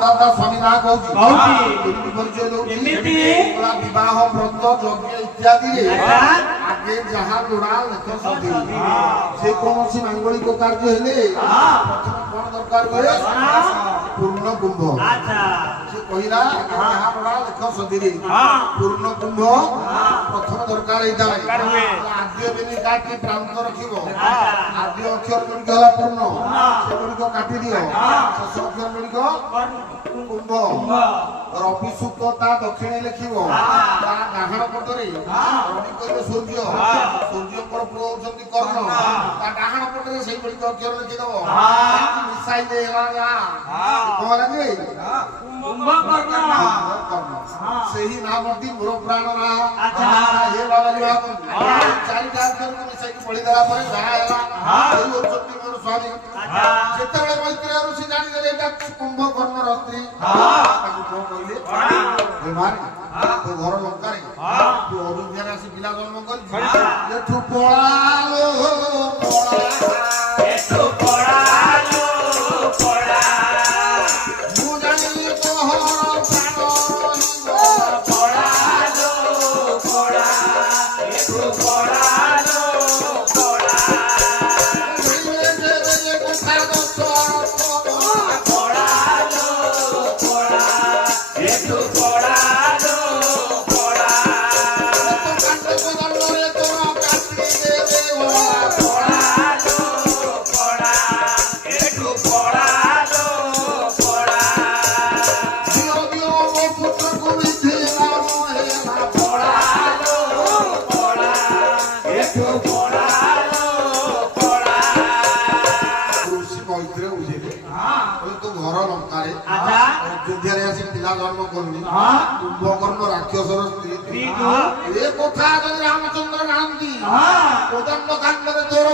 स्वामी ना विवाह व्रत यज्ञ इत्यादि आगे जहाँ लोड़ा लेख सधी जे कौन मांगलिक कार्य हेले प्रथम कौन दरकार हुए पूर्ण कुंभ से कहला जहाँ लोड़ा लेख सधी पूर्ण कुंभ प्रथम दरकार आद्य बेनी काटी प्रांत रखिब आद्य अक्षर गुड़िक है पूर्ण से गुड़िक काटी दियो शेष अक्षर गुड़िक कुंभ रवि शुक्ल ता दक्षिण लिखिब ता डाहाण पटरे रवि कहले सूर्य सूर्य पर पुओ होचंती कर्ण ता डाहाण पटरे सेही बड़ी अक्षर लिखि दबो मिसाई दे हेला कोन लागे कुंभ कर्ण सेही नामती मोर प्राण रा हे बाबा जी बाबू चारि टा अक्षर को मिसाई के पढि देला पर जा हेला सेही होचंती मोर स्वामी जेतबेले मैत्री ऋषि जानि देले एटा कुंभ कर्ण रस्त्री तो घर लंका रे तू अयोध्या रे आसी पिला जन्म कर एठू पळालो पळा एठू पळालो पळा मु जानि तोहर प्राण पळालो पळा एठू पळालो पळा जन्म करनी कुंभकर्ण राक्षसर स्त्री ए कथा रामचंद्र गांधी कोदंड कांड तोर